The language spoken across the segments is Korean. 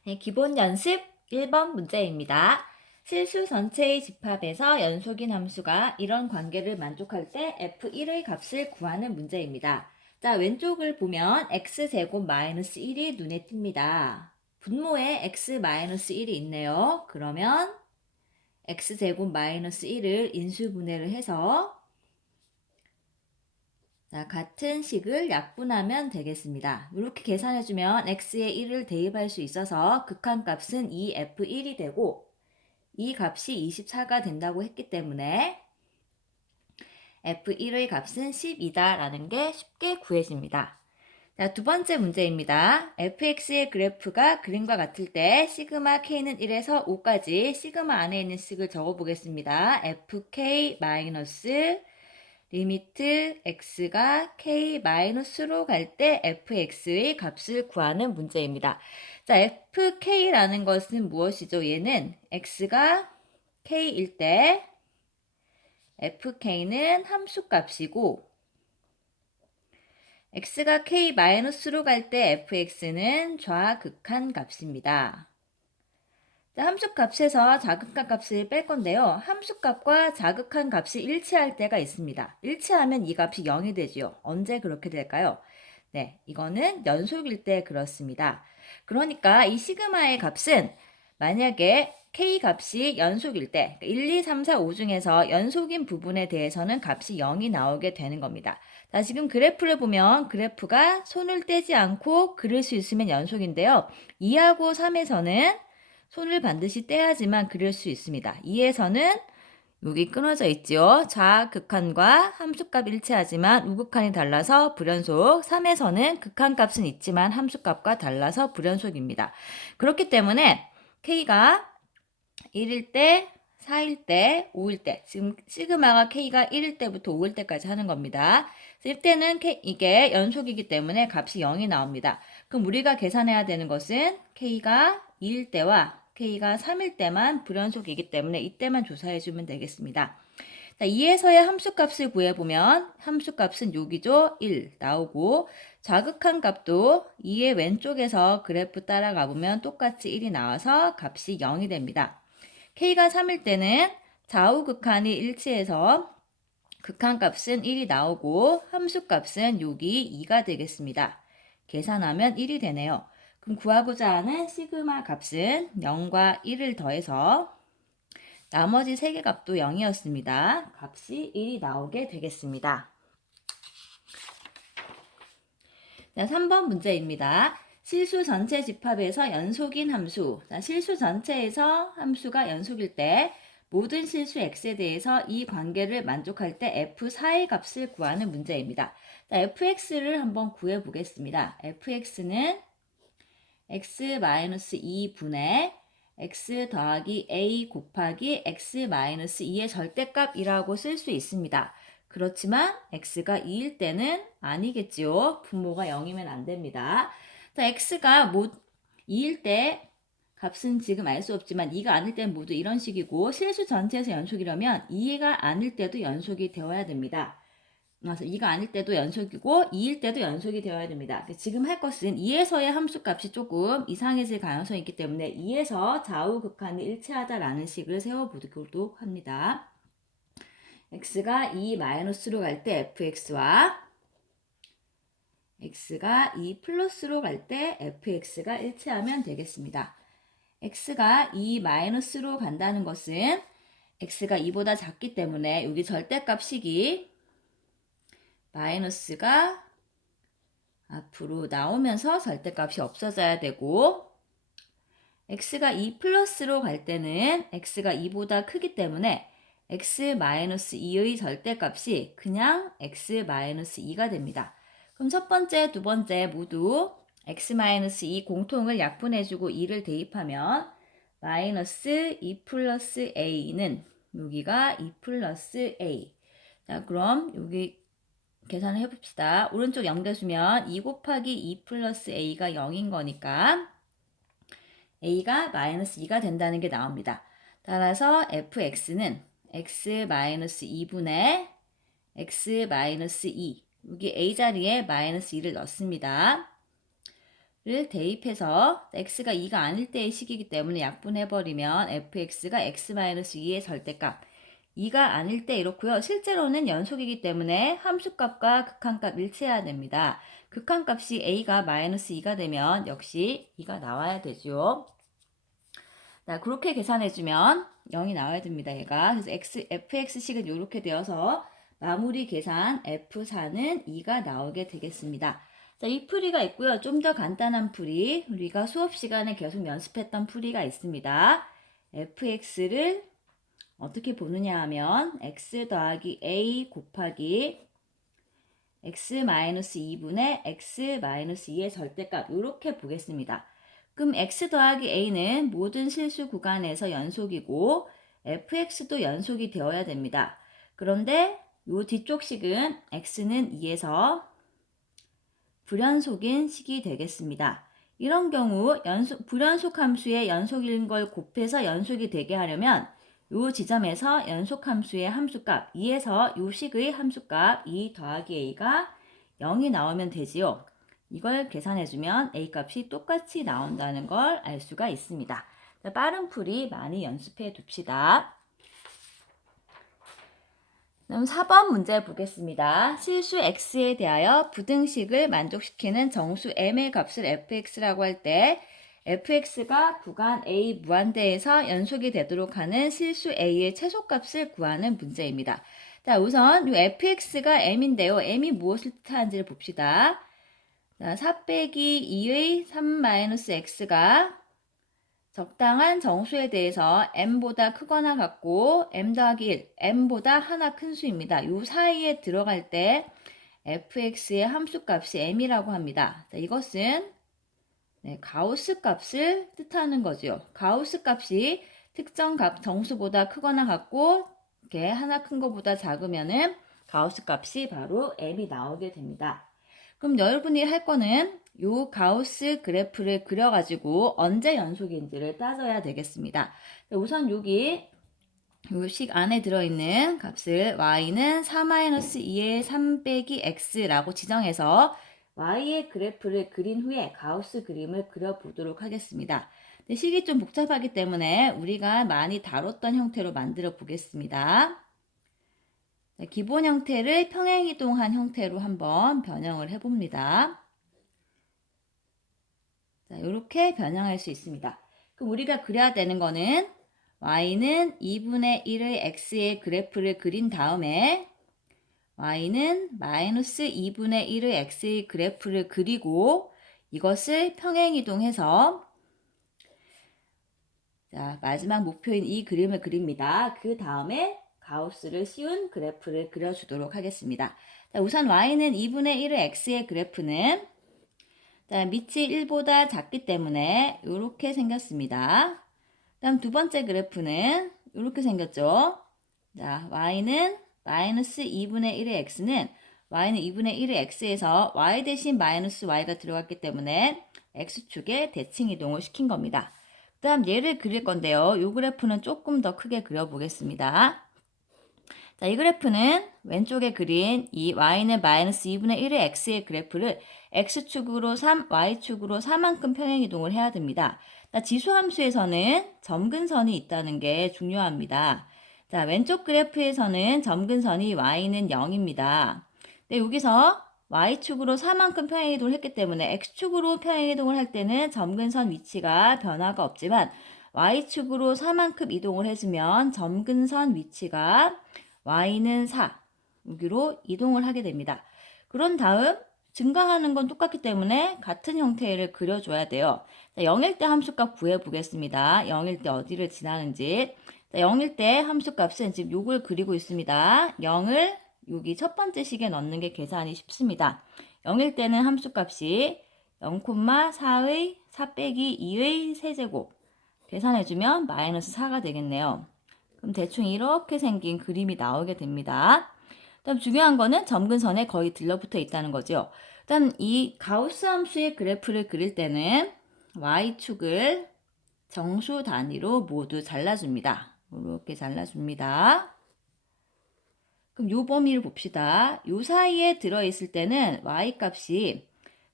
네, 기본 연습 1번 문제입니다. 실수 전체의 집합에서 연속인 함수가 이런 관계를 만족할 때 f1의 값을 구하는 문제입니다. 자, 왼쪽을 보면 x제곱 마이너스 1이 눈에 띕니다. 분모에 x 마이너스 1이 있네요. 그러면 x제곱 마이너스 1을 인수분해를 해서 자, 같은 식을 약분하면 되겠습니다. 이렇게 계산해주면 x에 1을 대입할 수 있어서 극한값은 2f1이 되고 이 값이 24가 된다고 했기 때문에 f1의 값은 10이다 라는 게 쉽게 구해집니다. 자, 두 번째 문제입니다. fx의 그래프가 그림과 같을 때 시그마 k는 1에서 5까지 시그마 안에 있는 식을 적어보겠습니다. fk 마이너스 리미트 x가 k-로 갈 때 fx의 값을 구하는 문제입니다. 자, fk라는 것은 무엇이죠? 얘는 x가 k일 때 fk는 함수값이고 x가 k-로 갈 때 fx는 좌극한 값입니다. 자, 함수값에서 자극한 값을 뺄 건데요. 함수값과 자극한 값이 일치할 때가 있습니다. 일치하면 이 값이 0이 되지요. 언제 그렇게 될까요? 네, 이거는 연속일 때 그렇습니다. 그러니까 이 시그마의 값은 만약에 k 값이 연속일 때 1, 2, 3, 4, 5 중에서 연속인 부분에 대해서는 값이 0이 나오게 되는 겁니다. 자, 지금 그래프를 보면 그래프가 손을 떼지 않고 그릴 수 있으면 연속인데요. 2하고 3에서는 손을 반드시 떼야지만 그릴 수 있습니다. 2에서는 여기 끊어져 있죠. 좌극한과 함수값 일치하지만 우극한이 달라서 불연속. 3에서는 극한값은 있지만 함수값과 달라서 불연속입니다. 그렇기 때문에 k가 1일 때, 4일 때, 5일 때, 지금 시그마가 k가 1일 때부터 5일 때까지 하는 겁니다. 이때는 이게 연속이기 때문에 값이 0이 나옵니다. 그럼 우리가 계산해야 되는 것은 k가 2일 때와 k가 3일 때만 불연속이기 때문에 이때만 조사해주면 되겠습니다. 자, 2에서의 함수값을 구해보면 함수값은 여기죠. 1 나오고 좌극한 값도 2의 왼쪽에서 그래프 따라가 보면 똑같이 1이 나와서 값이 0이 됩니다. k가 3일 때는 좌우극한이 일치해서 극한값은 1이 나오고 함수값은 여기 2가 되겠습니다. 계산하면 1이 되네요. 그럼 구하고자 하는 시그마 값은 0과 1을 더해서 나머지 3개 값도 0이었습니다. 값이 1이 나오게 되겠습니다. 자, 3번 문제입니다. 실수 전체 집합에서 연속인 함수. 자, 실수 전체에서 함수가 연속일 때 모든 실수 x에 대해서 이 관계를 만족할 때 f4의 값을 구하는 문제입니다. 자, fx를 한번 구해 보겠습니다. fx는 x-2분의 x 더하기 a 곱하기 x-2의 절대값이라고 쓸 수 있습니다. 그렇지만 x가 2일 때는 아니겠지요. 분모가 0이면 안 됩니다. 자, x가 2일 때 값은 지금 알 수 없지만 2가 아닐 때는 모두 이런 식이고 실수 전체에서 연속이라면 2가 아닐 때도 연속이 되어야 됩니다. 그래서 2가 아닐 때도 연속이고 2일 때도 연속이 되어야 됩니다. 지금 할 것은 2에서의 함수값이 조금 이상해질 가능성이 있기 때문에 2에서 좌우극한이 일치하다라는 식을 세워보도록 합니다. x가 2-로 갈 때 fx와 x가 2+로 갈 때 fx가 일치하면 되겠습니다. x가 2-로 간다는 것은 x가 2보다 작기 때문에 여기 절대값 식이 마이너스가 앞으로 나오면서 절대값이 없어져야 되고 x가 2+로 갈 때는 x가 2보다 크기 때문에 x-2의 절대값이 그냥 x-2가 됩니다. 그럼 첫 번째, 두 번째 모두 x-2 공통을 약분해주고 2를 대입하면 마이너스 2 플러스 a는 여기가 2 플러스 a. 자, 그럼 여기 계산을 해봅시다. 오른쪽 연결수면 2 곱하기 2 플러스 a가 0인 거니까 a가 마이너스 2가 된다는 게 나옵니다. 따라서 fx는 x-2분의 x-2 여기 a 자리에 마이너스 2를 넣습니다. 대입해서 x가 2가 아닐 때의 식이기 때문에 약분해버리면 fx가 x-2의 절대값 2가 아닐 때 이렇고요. 실제로는 연속이기 때문에 함수값과 극한값 일치해야 됩니다. 극한값이 a가 마이너스 2가 되면 역시 2가 나와야 되죠. 자, 그렇게 계산해주면 0이 나와야 됩니다. 얘가. 그래서 fx식은 이렇게 되어서 마무리 계산 f4는 2가 나오게 되겠습니다. 자, 이 풀이가 있고요. 좀 더 간단한 풀이 우리가 수업 시간에 계속 연습했던 풀이가 있습니다. fx를 어떻게 보느냐 하면 x 더하기 a 곱하기 x-2분의 x-2의 절대값 이렇게 보겠습니다. 그럼 x 더하기 a는 모든 실수 구간에서 연속이고 fx도 연속이 되어야 됩니다. 그런데 이 뒤쪽 식은 x는 2에서 불연속인 식이 되겠습니다. 이런 경우 불연속 함수의 연속인 걸 곱해서 연속이 되게 하려면 이 지점에서 연속 함수의 함수값 2에서 이 식의 함수값 2 더하기 a가 0이 나오면 되지요. 이걸 계산해주면 a 값이 똑같이 나온다는 걸 알 수가 있습니다. 빠른 풀이 많이 연습해 둡시다. 그럼 4번 문제 보겠습니다. 실수 x에 대하여 부등식을 만족시키는 정수 m의 값을 fx라고 할 때 fx가 구간 a 무한대에서 연속이 되도록 하는 실수 a의 최소값을 구하는 문제입니다. 자, 우선 이 fx가 m인데요. m이 무엇을 뜻하는지를 봅시다. 자, 4 빼기 2의 3-x가 적당한 정수에 대해서 m보다 크거나 같고 m 더하기 1, m보다 하나 큰 수입니다. 이 사이에 들어갈 때 fx의 함수값이 m이라고 합니다. 자, 이것은 가우스 값을 뜻하는 거죠. 가우스 값이 특정 정수보다 크거나 같고 이렇게 하나 큰 것보다 작으면은 가우스 값이 바로 m이 나오게 됩니다. 그럼 여러분이 할 거는 요 가우스 그래프를 그려가지고 언제 연속인지를 따져야 되겠습니다. 우선 여기 요 식 안에 들어있는 값을 y는 4-2의 3 빼기 x라고 지정해서 y의 그래프를 그린 후에 가우스 그림을 그려보도록 하겠습니다. 식이 좀 복잡하기 때문에 우리가 많이 다뤘던 형태로 만들어 보겠습니다. 기본 형태를 평행이동한 형태로 한번 변형을 해봅니다. 자, 이렇게 변형할 수 있습니다. 그럼 우리가 그려야 되는 거는 y는 2분의 1의 x의 그래프를 그린 다음에 y는 마이너스 2분의 1의 x의 그래프를 그리고 이것을 평행이동해서 자, 마지막 목표인 이 그림을 그립니다. 그 다음에 가우스를 씌운 그래프를 그려주도록 하겠습니다. 자, 우선 y는 2분의 1의 x의 그래프는 자, 밑이 1보다 작기 때문에 이렇게 생겼습니다. 다음 두 번째 그래프는 이렇게 생겼죠. 자, y는 마이너스 2분의 1의 x는 y는 2분의 1의 x에서 y 대신 마이너스 y가 들어갔기 때문에 x축에 대칭 이동을 시킨 겁니다. 그 다음 얘를 그릴 건데요. 이 그래프는 조금 더 크게 그려보겠습니다. 자, 이 그래프는 왼쪽에 그린 이 y는 마이너스 2분의 1의 x의 그래프를 x축으로 3, y축으로 4만큼 평행이동을 해야 됩니다. 자, 지수함수에서는 점근선이 있다는 게 중요합니다. 자, 왼쪽 그래프에서는 점근선이 y는 0입니다. 근데 여기서 y축으로 4만큼 평행이동을 했기 때문에 x축으로 평행이동을 할 때는 점근선 위치가 변화가 없지만 y축으로 4만큼 이동을 해주면 점근선 위치가 y는 4 여기로 이동을 하게 됩니다. 그런 다음 증강하는 건 똑같기 때문에 같은 형태를 그려줘야 돼요. 자, 0일 때 함수값 구해보겠습니다. 0일 때 어디를 지나는지. 자, 0일 때 함수값은 지금 요걸 그리고 있습니다. 0을 여기 첫 번째 식에 넣는 게 계산이 쉽습니다. 0일 때는 함수값이 0,4의 4 빼기 2의 세제곱 계산해주면 마이너스 4가 되겠네요. 그럼 대충 이렇게 생긴 그림이 나오게 됩니다. 다음 중요한 거는 점근선에 거의 들러붙어 있다는 거죠. 일단 이 가우스 함수의 그래프를 그릴 때는 y축을 정수 단위로 모두 잘라줍니다. 이렇게 잘라줍니다. 그럼 요 범위를 봅시다. 요 사이에 들어있을 때는 y 값이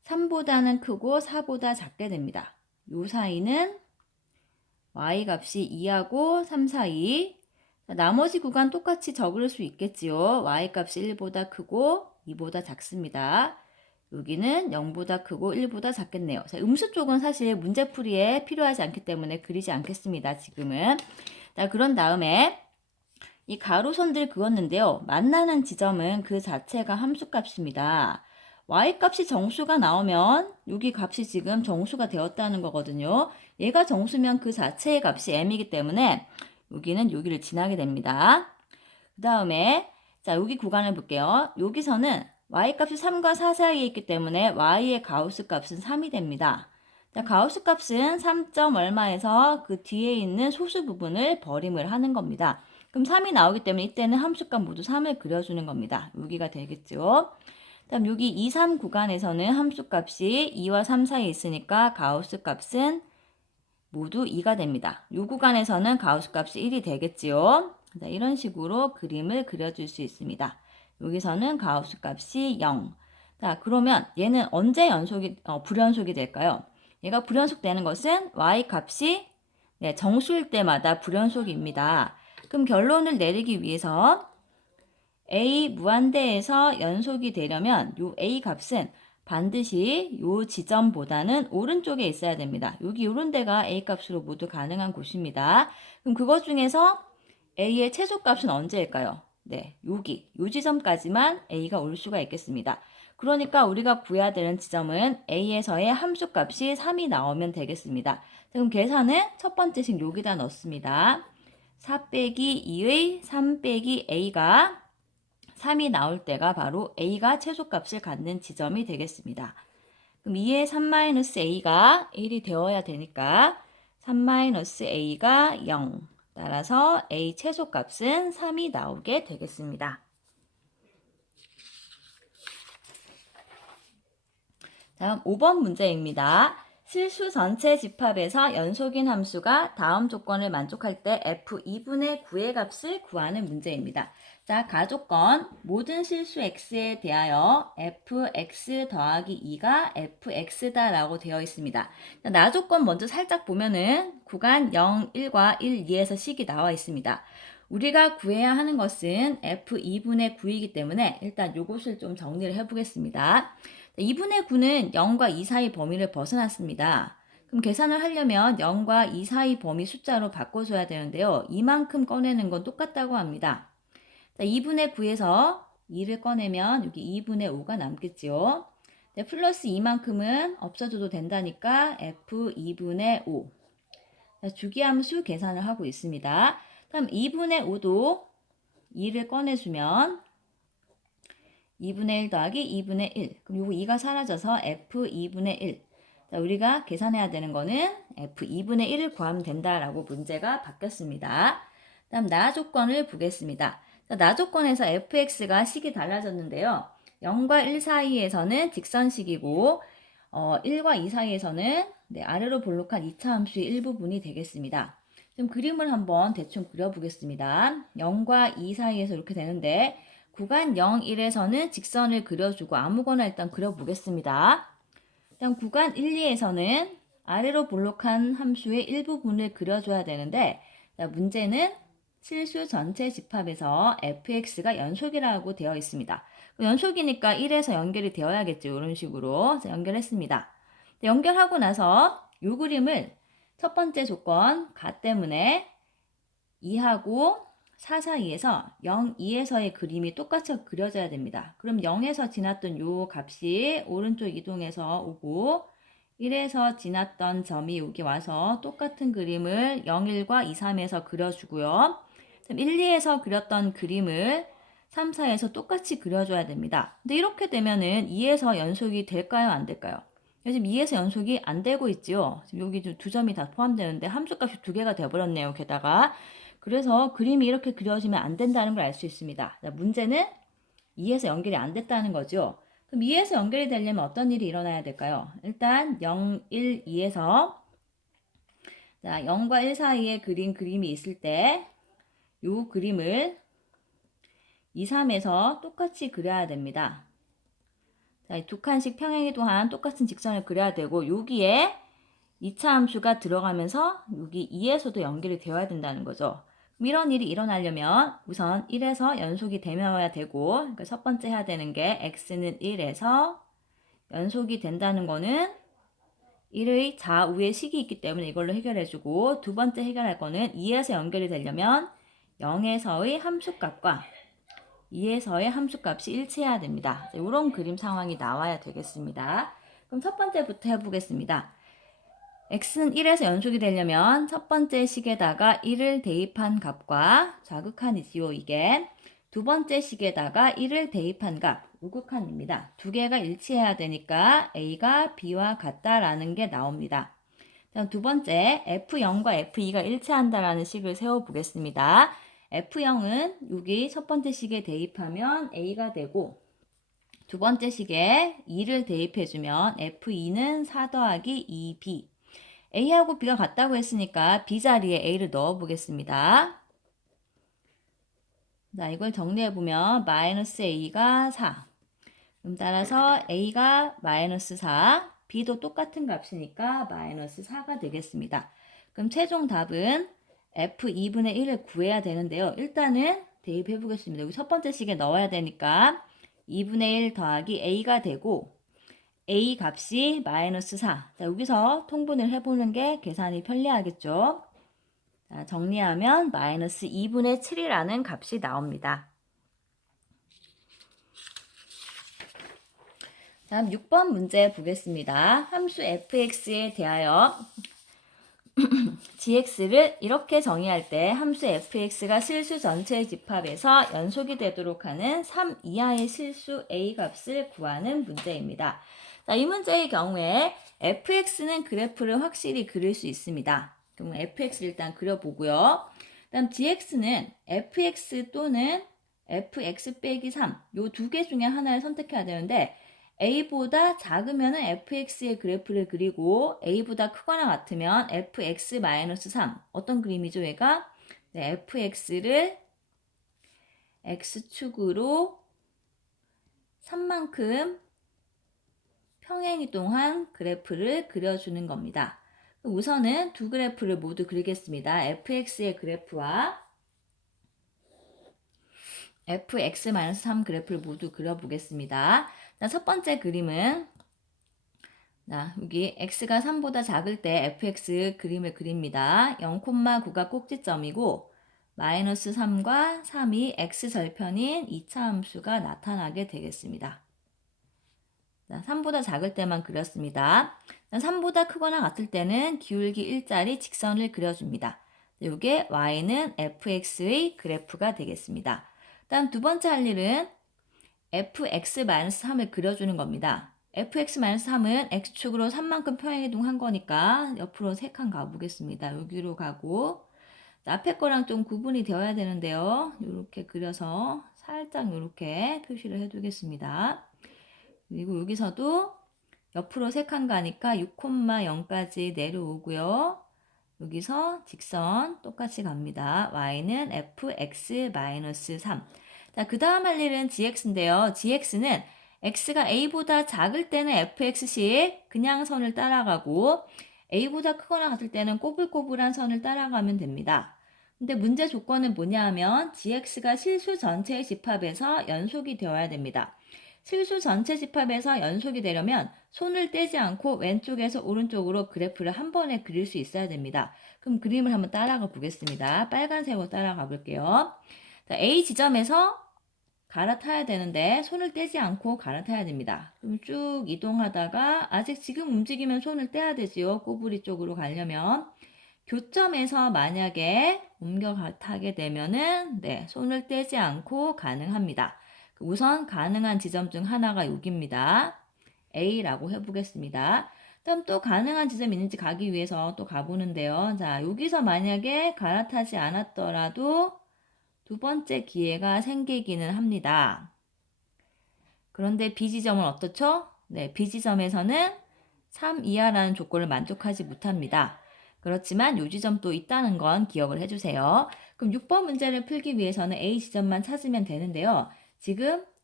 3보다는 크고 4보다 작게 됩니다. 요 사이는 y값이 2하고 3 사이. 나머지 구간 똑같이 적을 수 있겠지요. y값이 1보다 크고 2보다 작습니다. 여기는 0보다 크고 1보다 작겠네요. 자, 음수 쪽은 사실 문제풀이에 필요하지 않기 때문에 그리지 않겠습니다. 지금은. 자, 그런 다음에 이 가로선들 그었는데요. 만나는 지점은 그 자체가 함수값입니다. y값이 정수가 나오면 여기 값이 지금 정수가 되었다는 거거든요. 얘가 정수면 그 자체의 값이 m이기 때문에 여기는 여기를 지나게 됩니다. 그 다음에 자, 여기 구간을 볼게요. 여기서는 y값이 3과 4 사이에 있기 때문에 y의 가우스 값은 3이 됩니다. 자, 가우스 값은 3점 얼마에서 그 뒤에 있는 소수 부분을 버림을 하는 겁니다. 그럼 3이 나오기 때문에 이때는 함수값 모두 3을 그려주는 겁니다. 여기가 되겠죠. 다음 여기 2, 3 구간에서는 함수값이 2와 3 사이에 있으니까 가우스 값은 모두 2가 됩니다. 이 구간에서는 가우스 값이 1이 되겠지요. 자, 이런 식으로 그림을 그려줄 수 있습니다. 여기서는 가우스 값이 0. 자, 그러면 얘는 언제 불연속이 될까요? 얘가 불연속 되는 것은 y 값이 정수일 때마다 불연속입니다. 그럼 결론을 내리기 위해서 a 무한대에서 연속이 되려면 요 a 값은 반드시 요 지점보다는 오른쪽에 있어야 됩니다. 여기 요런 데가 a 값으로 모두 가능한 곳입니다. 그럼 그것 중에서 a의 최소값은 언제일까요? 네, 여기 요 지점까지만 a가 올 수가 있겠습니다. 그러니까 우리가 구해야 되는 지점은 a에서의 함수값이 3이 나오면 되겠습니다. 그럼 계산은 첫 번째식 여기다 넣습니다. 4 빼기 2의 3 빼기 a가 3이 나올 때가 바로 a가 최소값을 갖는 지점이 되겠습니다. 그럼 2의 3-a가 1이 되어야 되니까 3-a가 0. 따라서 a 최소값은 3이 나오게 되겠습니다. 다음 5번 문제입니다. 실수 전체 집합에서 연속인 함수가 다음 조건을 만족할 때 f2분의 9의 값을 구하는 문제입니다. 자, 가조건 모든 실수 x에 대하여 fx 더하기 2가 fx다 라고 되어 있습니다. 자, 나조건 먼저 살짝 보면은 구간 0, 1과 1, 2에서 식이 나와 있습니다. 우리가 구해야 하는 것은 f2분의 9이기 때문에 일단 요것을 좀 정리를 해보겠습니다. 2분의 9는 0과 2 사이 범위를 벗어났습니다. 그럼 계산을 하려면 0과 2 사이 범위 숫자로 바꿔줘야 되는데요. 이만큼 꺼내는 건 똑같다고 합니다. 2분의 9에서 2를 꺼내면 여기 2분의 5가 남겠지요. 네, 플러스 이만큼은 없어져도 된다니까 f2분의 5. 주기함수 계산을 하고 있습니다. 그럼 2분의 5도 2를 꺼내주면 2분의 1 더하기 2분의 1. 그럼 요거 2가 사라져서 f2분의 1. 자, 우리가 계산해야 되는 거는 f2분의 1을 구하면 된다라고 문제가 바뀌었습니다. 다음 나 조건을 보겠습니다. 자, 나 조건에서 fx가 식이 달라졌는데요. 0과 1 사이에서는 직선식이고 1과 2 사이에서는 아래로 볼록한 2차 함수의 일부분이 되겠습니다. 좀 그림을 한번 대충 그려보겠습니다. 0과 2 사이에서 이렇게 되는데 구간 0, 1에서는 직선을 그려주고 아무거나 일단 그려보겠습니다. 일단 구간 1, 2에서는 아래로 볼록한 함수의 일부분을 그려줘야 되는데 문제는 실수 전체 집합에서 fx가 연속이라고 되어 있습니다. 연속이니까 1에서 연결이 되어야겠죠. 이런 식으로 연결했습니다. 연결하고 나서 이 그림을 첫 번째 조건 가 때문에 2하고 4 사이에서 0, 2에서의 그림이 똑같이 그려져야 됩니다. 그럼 0에서 지났던 요 값이 오른쪽 이동해서 오고 1에서 지났던 점이 여기 와서 똑같은 그림을 0, 1과 2, 3에서 그려주고요. 1, 2에서 그렸던 그림을 3, 4에서 똑같이 그려줘야 됩니다. 근데 이렇게 되면은 2에서 연속이 될까요? 안 될까요? 지금 2에서 연속이 안 되고 있지요. 지금 여기 두 점이 다 포함되는데 함수값이 2개가 되어버렸네요. 게다가. 그래서 그림이 이렇게 그려지면 안 된다는 걸 알 수 있습니다. 자, 문제는 2에서 연결이 안 됐다는 거죠. 그럼 2에서 연결이 되려면 어떤 일이 일어나야 될까요? 일단 0, 1, 2에서 자, 0과 1 사이에 그린 그림이 있을 때 이 그림을 2, 3에서 똑같이 그려야 됩니다. 자, 이 두 칸씩 평행이 동안 똑같은 직선을 그려야 되고 여기에 2차 함수가 들어가면서 여기 2에서도 연결이 되어야 된다는 거죠. 그럼 이런 일이 일어나려면 우선 1에서 연속이 되어야 되고 그러니까 첫 번째 해야 되는 게 x는 1에서 연속이 된다는 거는 1의 좌우의 식이 있기 때문에 이걸로 해결해주고 두 번째 해결할 거는 2에서 연결이 되려면 0에서의 함수값과 2에서의 함수값이 일치해야 됩니다. 이런 그림 상황이 나와야 되겠습니다. 그럼 첫 번째부터 해보겠습니다. x는 1에서 연속이 되려면 첫 번째 식에다가 1을 대입한 값과 좌극한이지요, 이게. 두 번째 식에다가 1을 대입한 값, 우극한입니다. 두 개가 일치해야 되니까 a가 b와 같다라는 게 나옵니다. 다음 두 번째, f0과 f2가 일치한다라는 식을 세워보겠습니다. f0은 여기 첫 번째 식에 대입하면 a가 되고 두 번째 식에 2를 대입해주면 f2는 4 더하기 2b a하고 b가 같다고 했으니까 b 자리에 a를 넣어 보겠습니다. 자, 이걸 정리해보면 마이너스 a가 4. 그럼 따라서 a가 마이너스 4, b도 똑같은 값이니까 마이너스 4가 되겠습니다. 그럼 최종 답은 f2분의 1을 구해야 되는데요. 일단은 대입해 보겠습니다. 여기 첫 번째 식에 넣어야 되니까 2분의 1 더하기 a가 되고 a 값이 마이너스 4. 자, 여기서 통분을 해보는 게 계산이 편리하겠죠. 자, 정리하면 마이너스 2분의 7이라는 값이 나옵니다. 다음 6번 문제 보겠습니다. 함수 fx에 대하여 gx를 이렇게 정의할 때 함수 fx가 실수 전체의 집합에서 연속이 되도록 하는 3 이하의 실수 a 값을 구하는 문제입니다. 자, 이 문제의 경우에 fx는 그래프를 확실히 그릴 수 있습니다. 그럼 fx를 일단 그려보고요. 다음 gx는 fx 또는 fx 빼기 3 요 두 개 중에 하나를 선택해야 되는데 a보다 작으면 fx의 그래프를 그리고 a보다 크거나 같으면 fx-3 어떤 그림이죠 얘가? 네, fx를 x축으로 3만큼 평행이동한 그래프를 그려주는 겁니다. 우선은 두 그래프를 모두 그리겠습니다. fx의 그래프와 fx-3 그래프를 모두 그려보겠습니다. 자, 첫 번째 그림은 자, 여기 x가 3보다 작을 때 fx 그림을 그립니다. 0,9가 꼭지점이고 마이너스 3과 3이 x절편인 2차 함수가 나타나게 되겠습니다. 자, 3보다 작을 때만 그렸습니다. 3보다 크거나 같을 때는 기울기 일자리 직선을 그려줍니다. 이게 y는 fx의 그래프가 되겠습니다. 다음 두 번째 할 일은 fx-3을 그려주는 겁니다. fx-3은 x축으로 3만큼 평행이동한 거니까 옆으로 3칸 가보겠습니다. 여기로 가고 앞에 거랑 좀 구분이 되어야 되는데요. 이렇게 그려서 살짝 이렇게 표시를 해두겠습니다. 그리고 여기서도 옆으로 3칸 가니까 6,0까지 내려오고요. 여기서 직선 똑같이 갑니다. y는 fx-3. 자, 그 다음 할 일은 gx인데요. gx는 x가 a보다 작을 때는 fx씩 그냥 선을 따라가고 a보다 크거나 같을 때는 꼬불꼬불한 선을 따라가면 됩니다. 근데 문제 조건은 뭐냐 하면 gx가 실수 전체의 집합에서 연속이 되어야 됩니다. 실수 전체 집합에서 연속이 되려면 손을 떼지 않고 왼쪽에서 오른쪽으로 그래프를 한 번에 그릴 수 있어야 됩니다. 그럼 그림을 한번 따라가 보겠습니다. 빨간색으로 따라가 볼게요. 자, A 지점에서 갈아타야 되는데 손을 떼지 않고 갈아타야 됩니다. 그럼 쭉 이동하다가 아직 지금 움직이면 손을 떼야 되지요. 꼬부리 쪽으로 가려면. 교점에서 만약에 옮겨 타게 되면은 손을 떼지 않고 가능합니다. 우선 가능한 지점 중 하나가 여기입니다. A라고 해보겠습니다. 다음 또 가능한 지점이 있는지 가기 위해서 또 가보는데요. 자, 여기서 만약에 갈아타지 않았더라도 두 번째 기회가 생기기는 합니다. 그런데 B지점은 어떻죠? 네, B지점에서는 3 이하라는 조건을 만족하지 못합니다. 그렇지만 요 지점도 있다는 건 기억을 해주세요. 그럼 6번 문제를 풀기 위해서는 A 지점만 찾으면 되는데요. 지금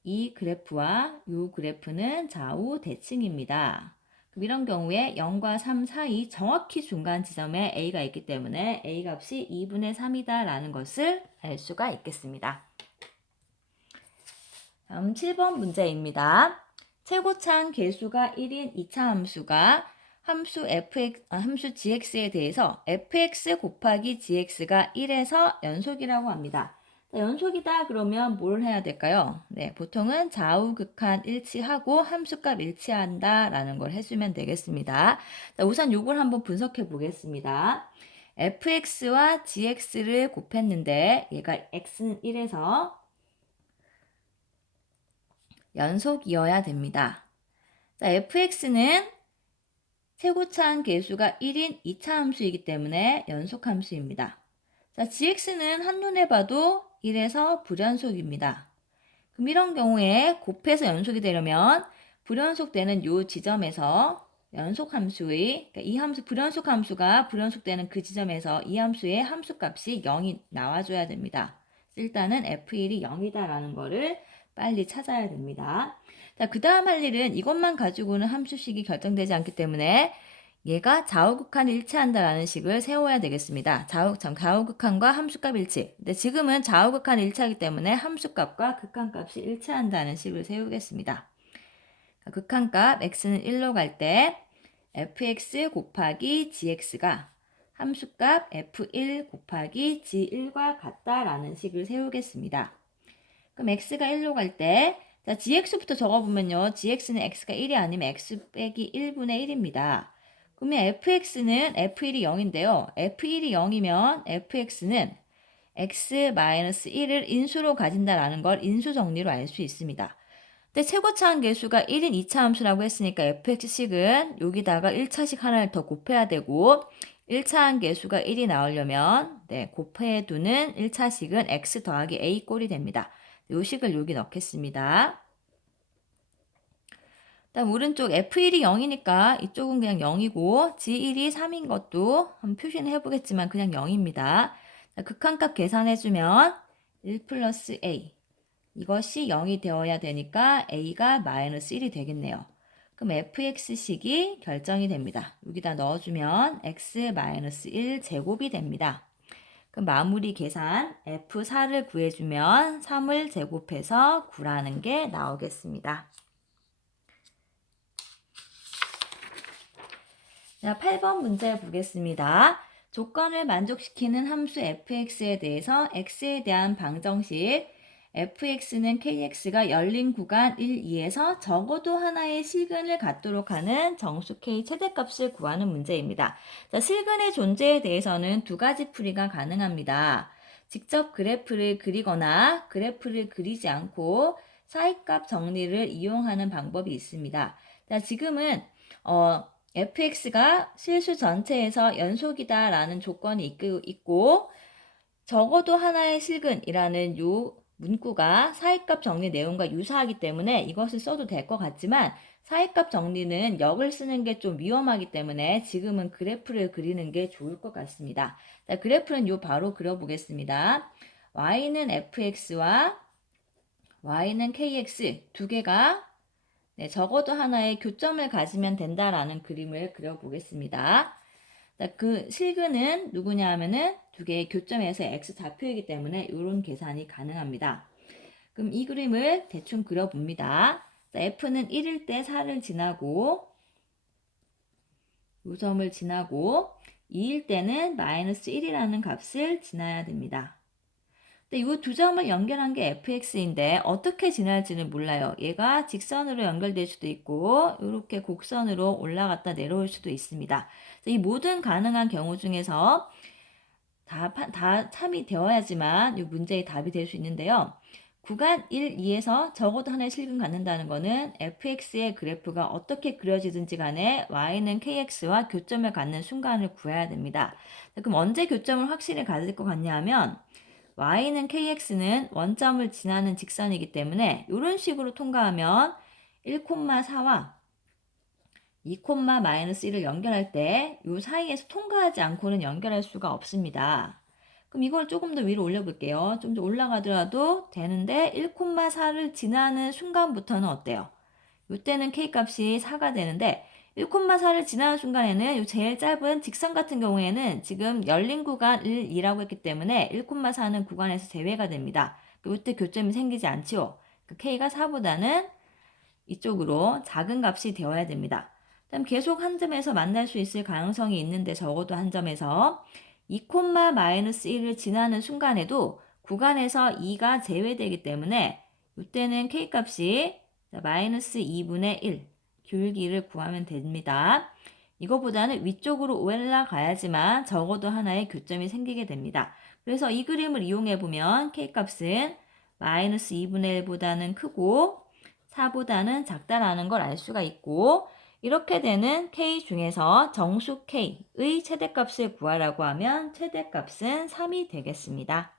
이 그래프와 이 그래프는 좌우 대칭입니다. 그럼 이런 경우에 0과 3 사이 정확히 중간 지점에 A가 있기 때문에 A 값이 2분의 3이다 라는 것을 알 수가 있겠습니다. 다음 7번 문제입니다. 최고차항 계수가 1인 2차 함수가 함수 gx에 대해서 fx 곱하기 gx가 1에서 연속이라고 합니다. 연속이다 그러면 뭘 해야 될까요? 네, 보통은 좌우 극한 일치하고 함수값 일치한다 라는 걸 해주면 되겠습니다. 우선 이걸 한번 분석해 보겠습니다. fx와 gx를 곱했는데 얘가 x는 1에서 연속이어야 됩니다. 자, fx는 최고차항 계수가 1인 2차 함수이기 때문에 연속 함수입니다. 자, gx는 한눈에 봐도 1에서 불연속입니다. 그럼 이런 경우에 곱해서 연속이 되려면 불연속되는 요 지점에서 연속 함수의 그러니까 이 함수 불연속 함수가 불연속되는 그 지점에서 이 함수의 함수값이 0이 나와줘야 됩니다. 일단은 f1이 0이다라는 거를 빨리 찾아야 됩니다. 자, 그 다음 할 일은 이것만 가지고는 함수식이 결정되지 않기 때문에 얘가 좌우극한을 일치한다라는 식을 세워야 되겠습니다. 좌우극한과 함수값 일치. 근데 지금은 좌우극한 일치하기 때문에 함수값과 극한값이 일치한다는 식을 세우겠습니다. 극한값 x는 1로 갈 때 fx 곱하기 gx가 함수값 f1 곱하기 g1과 같다라는 식을 세우겠습니다. 그럼 x가 1로 갈 때 gx부터 적어보면요. gx는 x가 1이 아니면 x 빼기 1분의 1입니다. 그러면 fx는 f1이 0인데요. f1이 0이면 fx는 x-1을 인수로 가진다라는 걸 인수 정리로 알 수 있습니다. 근데 최고차항 계수가 1인 2차 함수라고 했으니까 fx식은 여기다가 1차식 하나를 더 곱해야 되고 1차항 계수가 1이 나오려면 곱해두는 1차식은 x 더하기 a 꼴이 됩니다. 이 식을 여기 넣겠습니다. 다음 오른쪽 f1이 0이니까 이쪽은 그냥 0이고 g1이 3인 것도 한번 표시는 해보겠지만 그냥 0입니다. 극한값 계산해주면 1 플러스 a 이것이 0이 되어야 되니까 a가 마이너스 1이 되겠네요. 그럼 fx식이 결정이 됩니다. 여기다 넣어주면 x-1 제곱이 됩니다. 그럼 마무리 계산 f4를 구해주면 3을 제곱해서 9라는 게 나오겠습니다. 자, 8번 문제 보겠습니다. 조건을 만족시키는 함수 fx에 대해서 x에 대한 방정식 fx는 kx가 열린 구간 1, 2에서 적어도 하나의 실근을 갖도록 하는 정수 k 최대값을 구하는 문제입니다. 자, 실근의 존재에 대해서는 두 가지 풀이가 가능합니다. 직접 그래프를 그리거나 그래프를 그리지 않고 사이값 정리를 이용하는 방법이 있습니다. 자, 지금은 fx가 실수 전체에서 연속이다 라는 조건이 있고 적어도 하나의 실근이라는 요 문구가 사이값 정리 내용과 유사하기 때문에 이것을 써도 될 것 같지만 사이값 정리는 역을 쓰는 게 좀 위험하기 때문에 지금은 그래프를 그리는 게 좋을 것 같습니다. 자, 그래프는 요 바로 그려보겠습니다. y는 fx와 y는 kx 두 개가 적어도 하나의 교점을 가지면 된다라는 그림을 그려보겠습니다. 그 실근은 누구냐 하면은 두 개의 교점에서 x 좌표이기 때문에 이런 계산이 가능합니다. 그럼 이 그림을 대충 그려봅니다. f는 1일 때 4를 지나고 이 점을 지나고 2일 때는 마이너스 1이라는 값을 지나야 됩니다. 이 두 점을 연결한 게 fx인데 어떻게 지날지는 몰라요. 얘가 직선으로 연결될 수도 있고 이렇게 곡선으로 올라갔다 내려올 수도 있습니다. 이 모든 가능한 경우 중에서 다 참이 되어야지만 이 문제의 답이 될 수 있는데요. 구간 1, 2에서 적어도 하나의 실근 갖는다는 것은 fx의 그래프가 어떻게 그려지든지 간에 y는 kx와 교점을 갖는 순간을 구해야 됩니다. 그럼 언제 교점을 확실히 가질 것 같냐 하면 y는 kx는 원점을 지나는 직선이기 때문에 이런 식으로 통과하면 1,4와 2,-1을 연결할 때 이 사이에서 통과하지 않고는 연결할 수가 없습니다. 그럼 이걸 조금 더 위로 올려볼게요. 좀 더 올라가더라도 되는데 1,4를 지나는 순간부터는 어때요? 이때는 K값이 4가 되는데 1,4를 지나는 순간에는 이 제일 짧은 직선 같은 경우에는 지금 열린 구간을 2라고 했기 때문에 1,4는 구간에서 제외가 됩니다. 이때 교점이 생기지 않지요. K가 4보다는 이쪽으로 작은 값이 되어야 됩니다. 그럼 계속 한 점에서 만날 수 있을 가능성이 있는데 적어도 한 점에서 2,-1을 지나는 순간에도 구간에서 2가 제외되기 때문에 이때는 K값이 마이너스 2분의 1 기울기를 구하면 됩니다. 이거보다는 위쪽으로 올라가야지만 적어도 하나의 교점이 생기게 됩니다. 그래서 이 그림을 이용해 보면 K값은 마이너스 2분의 1보다는 크고 4보다는 작다라는 걸 알 수가 있고 이렇게 되는 K 중에서 정수 K의 최대값을 구하라고 하면 최대값은 3이 되겠습니다.